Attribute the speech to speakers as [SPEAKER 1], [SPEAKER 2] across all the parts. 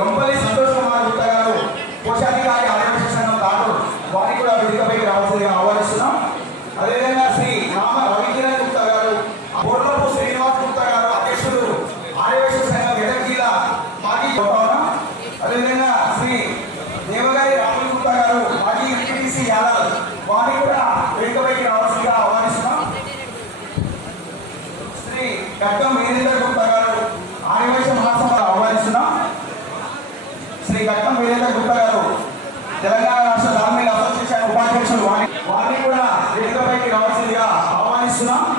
[SPEAKER 1] గొప్పలేసి ま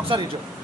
[SPEAKER 2] ఒకసారి ఇచ్చాడు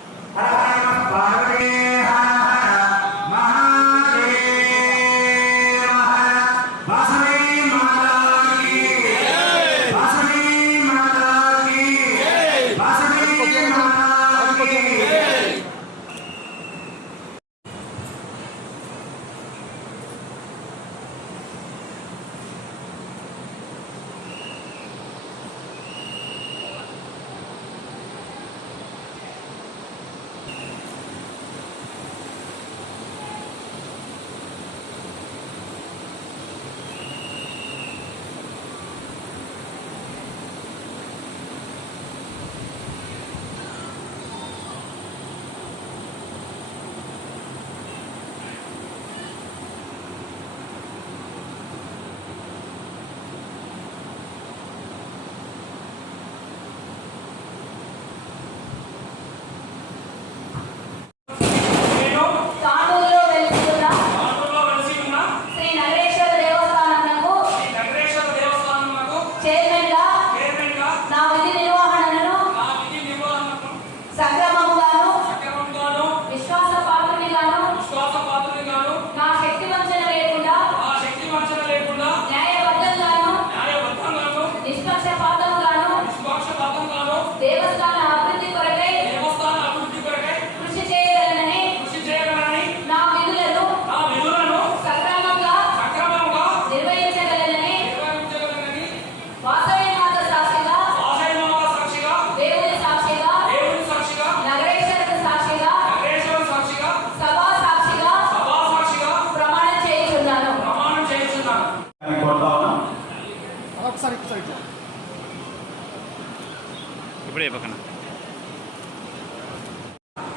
[SPEAKER 3] వేయ పక్కన.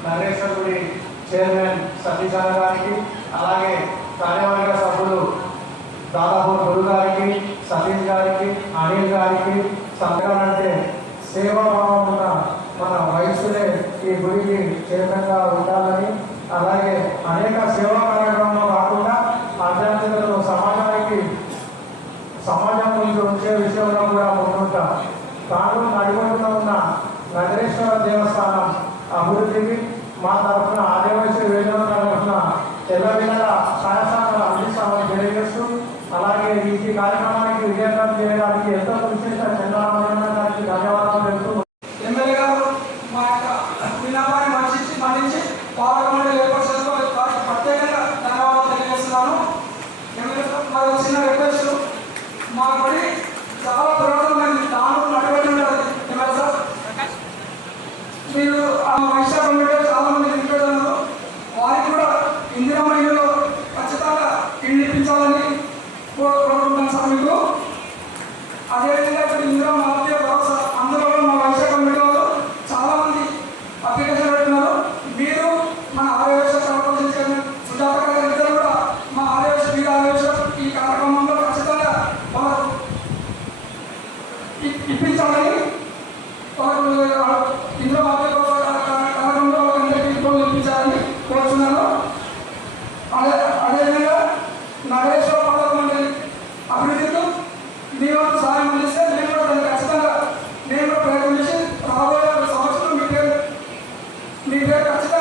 [SPEAKER 2] నాగేశ్వరుడి చైర్మన్ సతీశాల గారికి అలాగే కార్యవర్గ సభ్యులు దాదాపు గురు గారికి సతీష్ గారికి అనిల్ గారికి సంతకాలంటే సేవాభావం ఉన్న మన వయసులే ఈ గుడికి చైర్మన్గా ఉండాలని అలాగే అనేక సేవా అభివృద్ధికి మా తరఫున ఆదివాసీ వేదన తరఫున ఎల్లవేళలా సహాయ అందిస్తామని తెలియజేస్తూ అలాగే ఈ కార్యక్రమానికి విజయవంతం చేయడానికి ఎంతో కృషి చేసిన
[SPEAKER 4] নিজের কাছে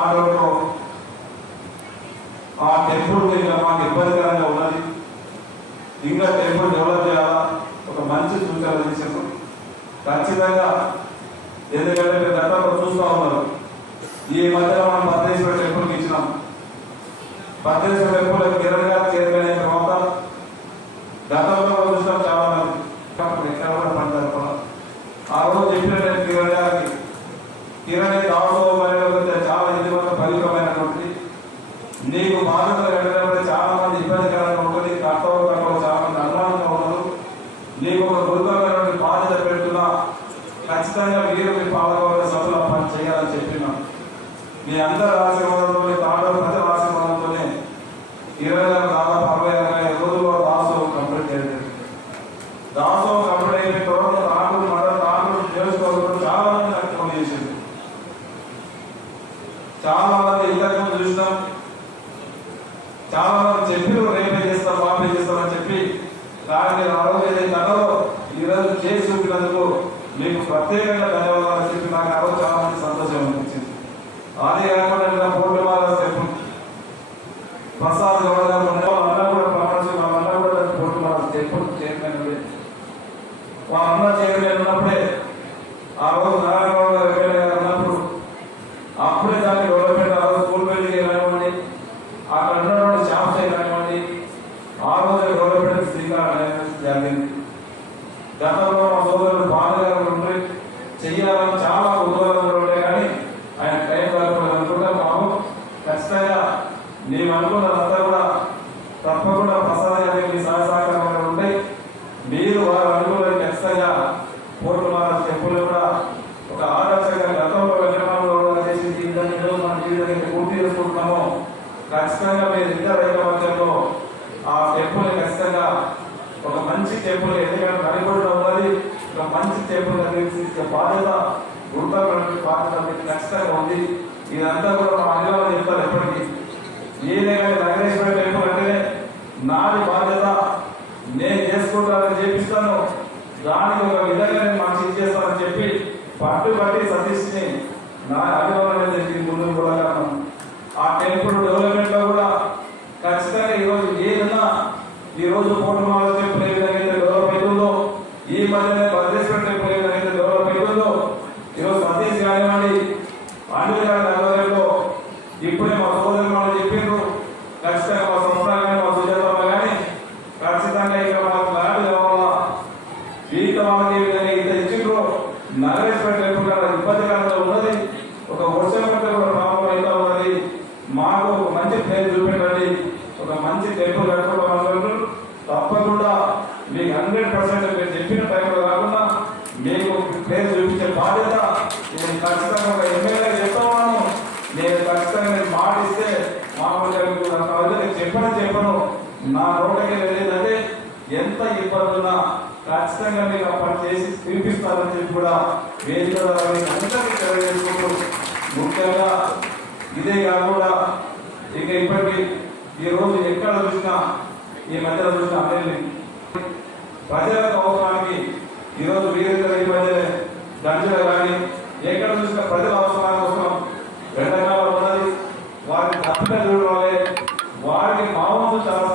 [SPEAKER 4] ఆటోలో ఆ
[SPEAKER 5] టెంపుల్ మీద మాకు ఇబ్బందికరంగా ఉన్నది. ఇంకా టెంపుల్ డెవలప్ చేయాలా? ఒక మంచి సూచన చేసాము ఖచ్చితంగా ఎందుకంటే మీరు గతంలో చూస్తూ ఉన్నారు. ఈ మధ్యలో మనం భద్రేశ్వర టెంపుల్కి ఇచ్చినాం. భద్రేశ్వర టెంపుల్ కిరణ్ గారు తర్వాత గతంలో చూసినాం చాలా మంది. ఎక్కడ కూడా పని ఆ రోజు చెప్పిన కిరణ్ గారికి కిరణ్ చేసుకోవడం చాలా మంది నాకు ఫోన్ చేసింది చాలా మంది ఇంతకం చూసినాం. చాలా మంది చెప్పి రేపే చేస్తాం మాపే చేస్తాం అని చెప్పి. దాన్ని ఆరోజు ఏదైతే అన్నారో ఈరోజు చేసి చూపినందుకు మీకు ప్రత్యేకంగా ధన్యవాదాలు చెప్పి నాకు ఆ చాలా మంది సంతోషం అనిపించింది. అదే కాకుండా పూర్ణిమాల చెప్పు. ప్రసాద్ గౌడ్ గారు వాళ్ళ అన్న ahora మంచి టెంపుల్ నిర్మించే బాధ్యత గుర్తమైనటువంటి బాధ్యత మీకు ఖచ్చితంగా ఉంది. ఇదంతా కూడా మా అనిలో చెప్తారు ఎప్పటికీ. ఏదైనా నగరేశ్వర టెంపుల్ అంటేనే నాది బాధ్యత నేను చేసుకుంటానని చేపిస్తాను. దానికి ఒక విధంగా నేను మంచి చేస్తానని చెప్పి పట్టు పట్టి సతీష్ని నా అభిమానం చెప్పి ముందుకు కూడా ఆ టెంపుల్ డెవలప్మెంట్లో కూడా ఖచ్చితంగా ఈరోజు ఏదన్నా ఈరోజు ఫోటో పూర్ణమాల టెంపుల్ ఏ విధంగా అయితే డెవలప్ అవుతుందో ఈ మధ్యనే భద్రేశ్వర టెంపుల్ ఏ విధంగా అయితే డెవలప్ అవుతుందో ఈరోజు సతీష్ కానివ్వండి అనిల్ గారి ఆధ్వర్యంలో ఇప్పుడే మా సోదరులు మనం చెప్పిండ్రు ఖచ్చితంగా మా సంస్థ కానీ మా సుజాతమ్మ కానీ ఖచ్చితంగా ఇక్కడ మనకు ల్యాబ్ కావాలా వీటిలో మనకి ఏ విధంగా ఇంత ఇచ్చిండ్రు నగరేశ్వర టెంపుల్ కూడా ఇబ్బందికరంగా ఉన్నది ఒక వర్షం పట్ల కూడా ప్రాబ్లం అయితే ఉన్నది మాకు ఒక మంచి ప్లేస్ చూపెట్టండి ఒక మంచి టెంపుల్ కట్టుకోవడం అనుకుంటున్నారు తప్పకుండా మీకు హండ్రెడ్ పర్సెంట్ మీరు చెప్పిన టైంలో కాకుండా మీకు ప్లేస్ చూపించే బాధ్యత నేను ఖచ్చితంగా ఒక ఎమ్మెల్యే చెప్తాను నేను ఖచ్చితంగా నేను మాట ఇస్తే మామూలుగా మీకు నా కవిత నేను చెప్పను చెప్పను నా నోటకి వెళ్ళేదంటే ఎంత ఇబ్బందున్నా ఖచ్చితంగా మీకు ఆ పని చేసి చూపిస్తారని చెప్పి కూడా వేదిక అందరికీ తెలియజేసుకుంటూ ముఖ్యంగా ఇదే కాకుండా ఇక ఇప్పటికీ ఈ రోజు ఎక్కడ చూసినా ఈ మధ్యలో చూసిన అన్ని ప్రజలకు అవసరానికి ఈరోజు వీరిద్దరు ఇబ్బంది మధ్య కానీ ఎక్కడ చూసిన ప్రజల అవసరాల కోసం ఎండాకాలం ఉన్నది. వారిని తప్పిన చూడాలి వారిని మామూలు చాలా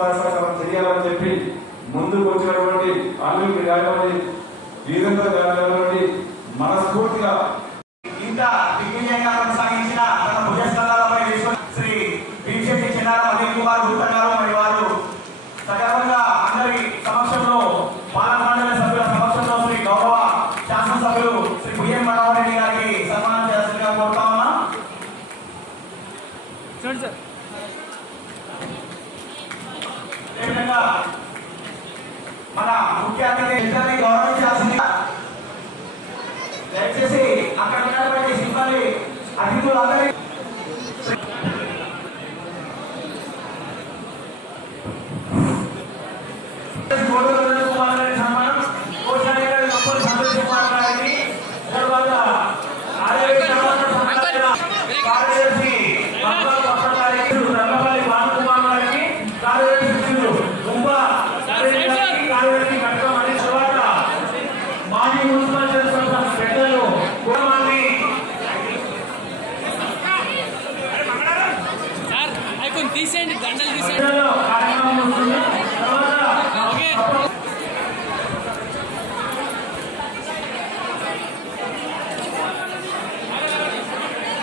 [SPEAKER 5] కానివ్వండి వీరేంద్ర కానివ్వండి మనస్ఫూర్తిగా
[SPEAKER 6] ఇంత దిగ్విజయంగా కొనసాగించిన తన భుజస్కంధాలపై వేసుకున్న శ్రీ భీమశెట్టి చిన్నారావు అనిల్ కుమార్ గుప్తా మరి వారు సగర్వంగా అందరి సమక్షంలో పాలక సభ్యుల సమక్షంలో శ్రీ గౌరవ శాసనసభ్యులు శ్రీ బిఎన్ మనోహరెడ్డి గారికి సన్మానం చేయాల్సిందిగా కోరుతా ఉన్నా. అదేవిధంగా మన ముఖ్య అతిథి గౌరవించాల్సింది. దయచేసి అక్కడ ఉన్నటువంటి సిబ్బంది అతిథులందరి కోడూరు వినోద్ కుమార్ గారి సన్మానం, కోశాధికారి గారి గొప్పలు సంతోష్ కుమార్ గారికి, తర్వాత ఆర్యవేశ సమాజ సంఘాల కార్యదర్శి బంగారు భట్ట గారికి, రంగపల్లి భానుకుమార్ గారికి, కార్యదర్శి సభ్యులు గుంప నరేష్ గారికి, కార్యదర్శి కట్టం అని తర్వాత మాజీ మున్సిపల్ చైర్పర్సన్ పెద్దలు కుమార్ని
[SPEAKER 4] సార్ ఐఫోన్ తీసేయండి దండలు తీసేయండి
[SPEAKER 6] పెద్దలు కార్యక్రమం ఉంటుంది తర్వాత
[SPEAKER 4] ఓకే
[SPEAKER 6] మరియు ఇక్కడ హాజరైన ప్రతి ఒక్కరికి ఆదర్శ